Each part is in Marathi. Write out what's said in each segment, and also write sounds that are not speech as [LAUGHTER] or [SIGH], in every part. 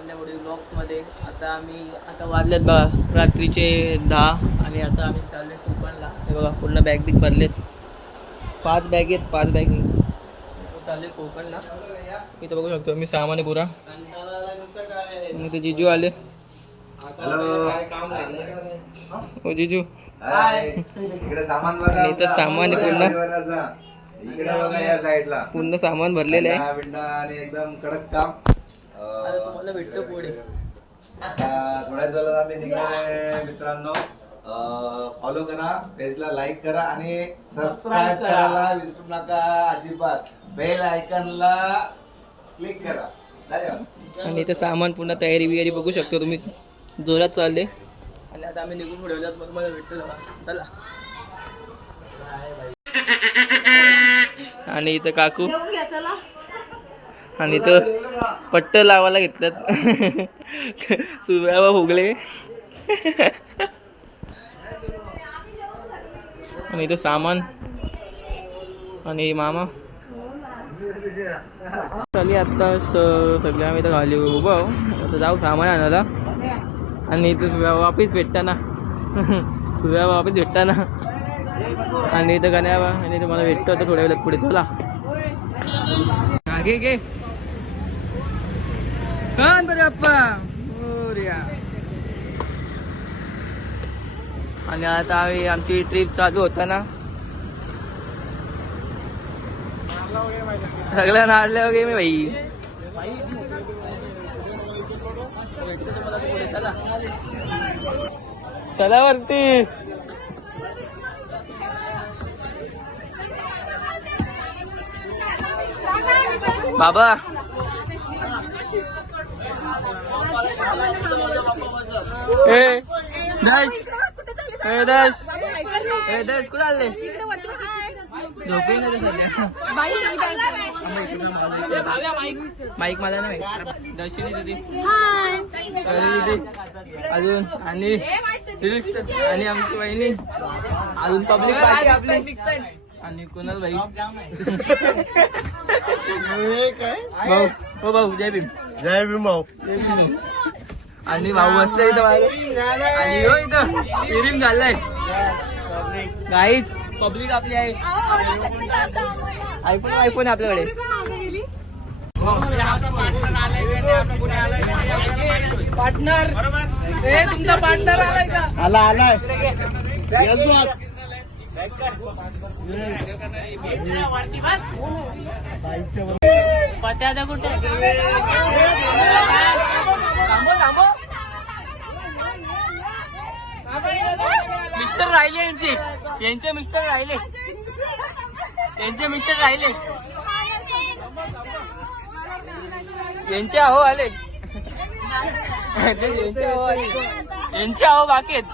लावण्यापुढे ब्लॉग्समध्ये आता आम्ही आता वाजलेत बघा रात्रीचे दहा आणि आता आम्ही चालले कोकणला. हे बघा पूर्ण बॅग बिग भरलेत. पाच बॅग आहेत पाच बॅग चालले कोकणला. इथं बघू शकतो मी सामान आहे पुरा. मग ते जिजू आले. हो जिजू. सामान पूर्ण. परिवाराचा. इकडे बघा या साईडला पूर्ण सामान भरलेलं आहे. एकदम कडक काम. तुम्हाला भेटतो पुढे. आता थोड्याच वेळात आम्ही निघाले मित्रांनो. फॉलो करा पेजला लाईक करा आणि सबस्क्राईब करायला विसरू नका अजिबात. बेल आयकनला क्लिक करा. धन्यवाद. आणि इथं सामान पुन्हा तयारी बियारी बघू शकतो तुम्ही. जोरात चालले. आणि आता आम्ही निघून पुढे मग तुम्हाला भेटतो. चला. [LAUGHS] आणि इथं काकू. आणि इथं पट्ट लावायला घेतलं [LAUGHS] सुव्यावा फुगले आणि इथं सामान. आणि मामा. चाली आत्ता सगळे आम्ही तर खाली उभं आहो. आता जाऊ सामान आणायला. आणि इथं सुव्या वापिस भेटताना. सुव्या वापिस भेटताना. आणि इथं गण्यावा आणि तुम्हाला भेटतो आता थोड्या वेळात पुढे. चला. हा, घे घे. गणपती बाप्पा आणि आता आम्ही आमची ट्रिप चालू होताना. सगळ्या नाडल्या वगैरे मी भाई. चला वरती. बाबा. ए दश ए दश ए दश कुठं आले? झोपी ना सध्या माईक मला नाही. दर्शनी दिदी. अरे दिदी. अजून आणि आणि आमची वहिनी. अजून पब्लिक आपली. आणि कुणाल भाई? भाऊ. हो भाऊ जय भीम. जय भीम भाऊ. जय भीम. आणि भाऊ बसले इथं बाहेर. आणि हो इथं घाललाय. काहीच पब्लिक आपली आहे. आयफोन आयफोन आहे आपल्याकडे. पार्टनर ए तुमचा पार्टनर आलाय का? आला आलाय. पत्या कुठे थांबो थांबो मिस्टर राहिले यांचे. यांचे मिस्टर राहिले. यांचे मिस्टर राहिले. यांचे अहो आले. ते [LAUGHS] यांचे अहो आले. यांचे अहो बाकी आहेत.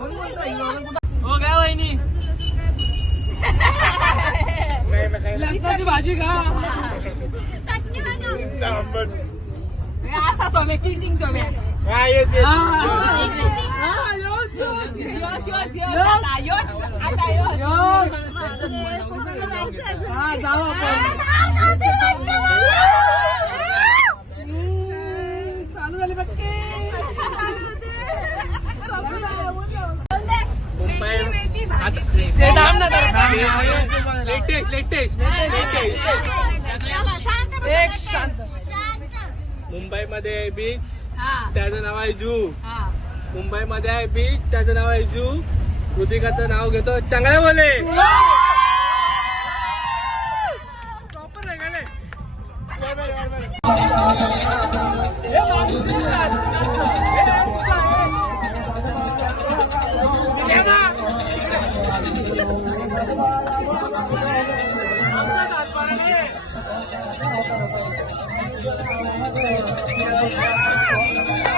हो काय वहिनी लसणाची भाजी का असा सोम्या चिंटिंग सोम्या हा, योच, योच. योच योच योच आता योच आता योच योच. हा, जाऊ आपण. चालू झाली पक्की. आता- ते थांब ना जरा. लेटेस्ट लेटेस्ट मुंबईमध्ये आहे बीच त्याचं नाव आहे जू. मुंबईमध्ये आहे बीच त्याचं नाव आहे जू. कृतिकाचं नाव घेतो चांगल्या बोले. Proper आहे का नाही? हे माणूस आहे. हे माणूस आहे. हे बघ. आमचा सातबारा नाही.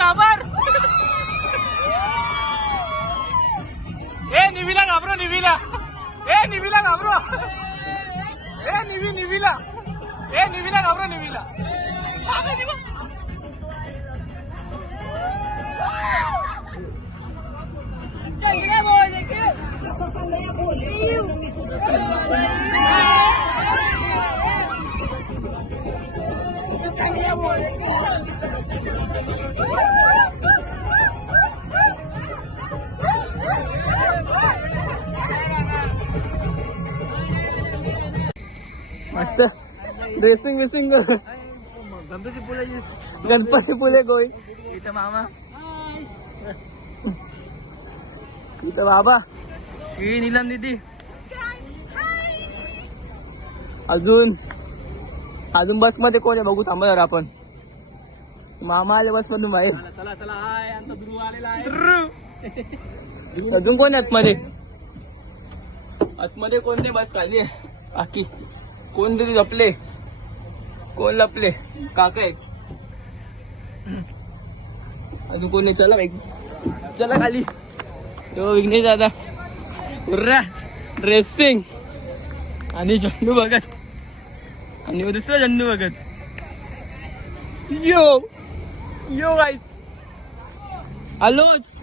देवी घाबर ए निविला घाबरो निविला ए निविला घाबरो ए निवी निविला ए निविला घाबरो निविला मागे निवा. चंद्रा बोल के मस्त. ड्रेसिंग बिसिंग गणपती फुले गोई. इथं मामा. इथं बाबा. ही नीलम दिदी. अजून अजून बसमध्ये कोण आहे? बघू थांबा जरा आपण. मामा आले बस मधून बाहेर. चला चला आमचा ध्रुव आलेला आहे. [LAUGHS] अजून कोण आहे आतमध्ये आतमध्ये कोण नाही बस खाली आहे. बाकी कोण तरी लपले. कोण लपले? काका आहेत. अजून कोण नाही? चला बाई चला खाली. तो विघ्नेश दादा. उर्रा ड्रेसिंग आणि झंडू बघत. आणि दुसरा झंडू बघत. यो. यो गाईस आलोच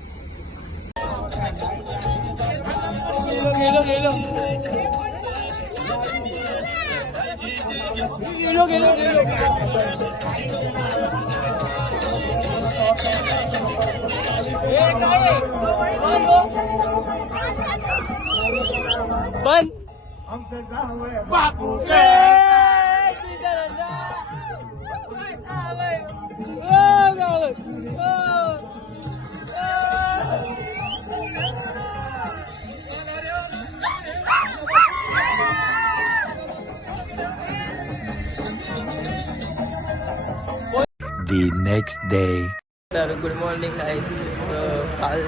गेलो गेलो गेलो गेलो गेलो गेलो ए, काय आहे? हॅलो? पण बापू ए, तुझा धंदा. आ, बाई. The next day. तर गुड मॉर्निंग आहे तर काल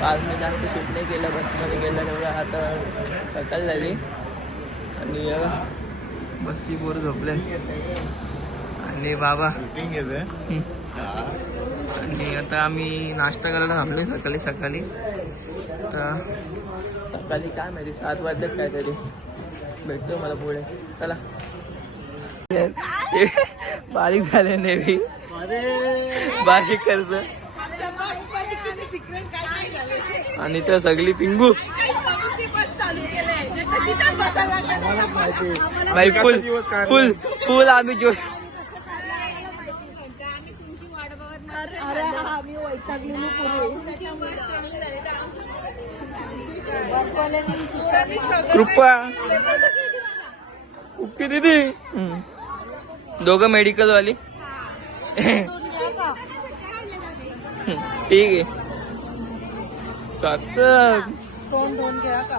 काल मी जास्त शूट नाही केलं बसमध्ये गेलं तेवढं आता सकाळ झाली. आणि बसची पोरं झोपले आणि बाबा. आणि आता आम्ही नाश्ता करायला थांबलोय सकाळी सकाळी. तर सकाळी काय माहिती सात वाजल्यात काहीतरी. भेटतो मला पुढे. चला. बारीक झाले नेहमी. बारीक करत आणि तर सगळी पिंगू. बाई फुल फुल फुल आम्ही जोश अरे हा मी वैतागलेलो कृपा. उक्की दीदी. दोघं मेडिकल वाली. ठीक आहे. सार्थक दोन दोन घ्या का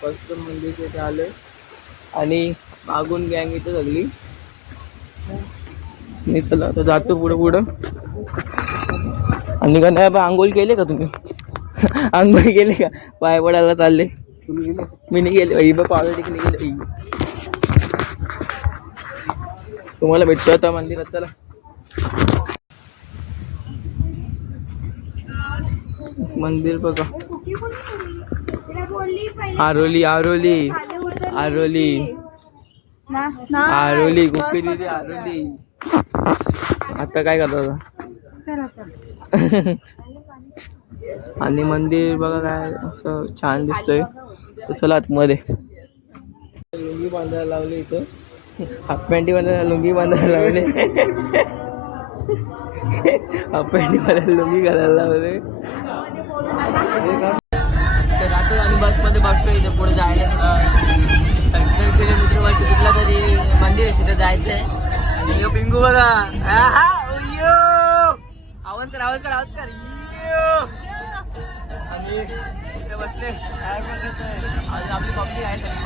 फक्त मंदिर तिथे आलोय. आणि मागून गँग इथं सगळी मी चला आता जातो पुढं पुढं. आणि का नाही आंघोळ केले का तुम्ही? [LAUGHS] आंघोळ केले का? पाय पडायला चालले. मी नाही गेले बाई बा टिकले गेले तुम्हाला भेटतो आता मंदिरात चला. मंदिर बघा. आरोली आरोली. आरोली. आरोली गुप्पी दिदी आरोली. आता काय करतो [LAUGHS] आणि मंदिर बघा काय असं छान दिसतंय. चला आतमध्ये लुंगी बांधायला लावली इथं. हाफ पॅन्टी बांधायला लुंगी बांधायला लावले. [LAUGHS] हाफ पॅन्टी बांधायला लुंगी घालायला लावले. तर आणि बसमध्ये बसतो इथे पुढे जायला. सत्तर किलोमीटर कुठला तरी मंदिर आहे तिथे जायचंय. आणि यो पिंगू बघा. आवाज कर आवाज कर आवाज कर. आणि बसले. आज आपली पब्लिक आहे सगळी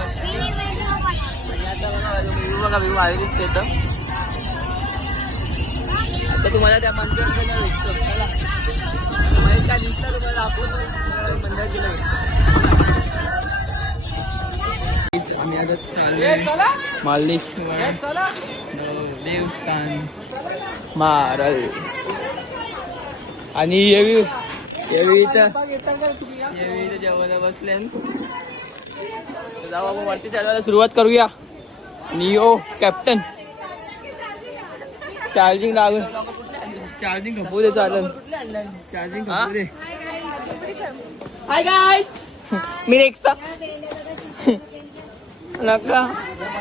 आता बघा व्ह्यू बघा व्ह्यू आहे दिसते आता तुम्हाला त्या मंदिरात गेल्यावर चला. काय दिसतं तुम्हाला आपण मंदिरात गेलं आम्ही आता मालदेश्वर देवस्थान. मारल. आणि येवी येवी इथं. येवी इथं जेवायला बसले. जाऊ आपण वरती चढवायला सुरुवात करूया. निओ कॅप्टन चार्जिंग लागून चार्जिंग खपू दे चालेल. चार्जिंग खपू दे. हाय [LAUGHS] मी रेक्सा [LAUGHS] नका.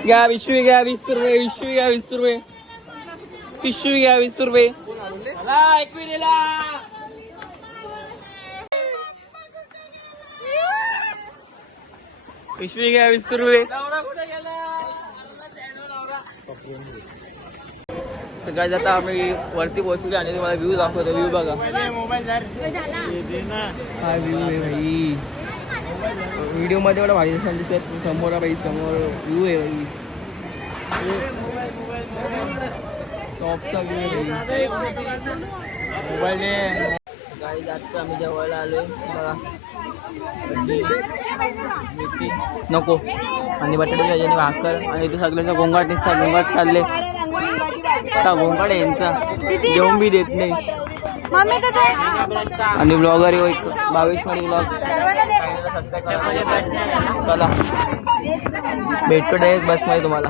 घ्या विशू घ्या वीस रुपये विशू घ्या वीस रुपये. पिशवी घ्या वीस रुपये. ऐकू दिला पिशवी घ्या वीस रुपये. तर काय आता आम्ही वरती पोहोचलो आणि तुम्हाला व्ह्यू दाखवतो. व्ह्यू बघा. काय व्ह्यू आहे भाई. व्हिडिओमध्ये एवढा भारी दिसत दिसत समोर आहे भाई समोर व्ह्यू आहे भाई टॉपचा व्ह्यू आहे मोबाईल गाडी जास्त आम्ही जवळला आलोय. बघा. नको. आणि बटाट्याची भाजी आणि भाकर. आणि इथे सगळ्यांचा गोंगाट निसता गोंगाट चालले का गोंगाट आहे यांचा. जेवण बी देत नाही. आणि ब्लॉगर आहे एक. बावीस मणी ब्लॉग चला. भेटतो डायरेक्ट बसमध्ये तुम्हाला.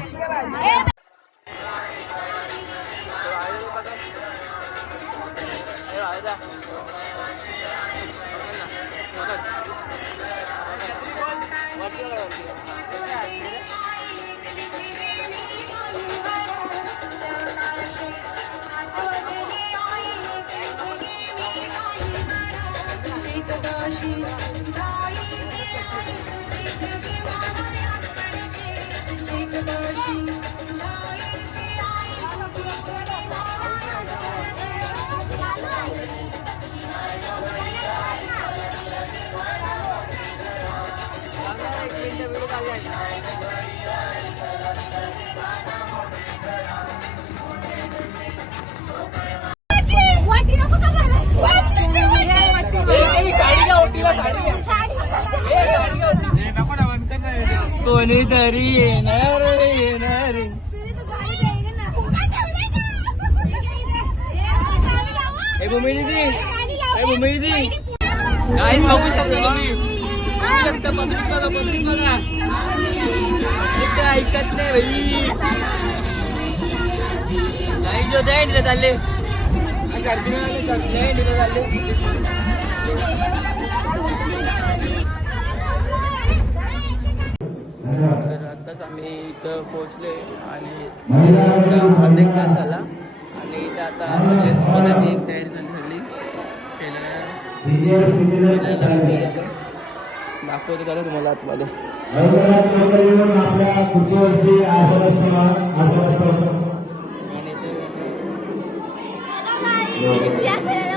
कोणीतरी येणार येणार हे भूमी दिदी हे भूमी दिदी काय बघू शकता तुम्ही बघा शकता पब्लिक बघा पब्लिक बघा हे काय ऐकत नाही भाई काही जो दे दिले चालले. दिले चालले. तर आताच आम्ही इथं पोहोचले आणि एक तास झाला. आणि इथं आता म्हणजे तयारी झाली सगळी दाखवतो का तुम्हाला आतमध्ये. आणि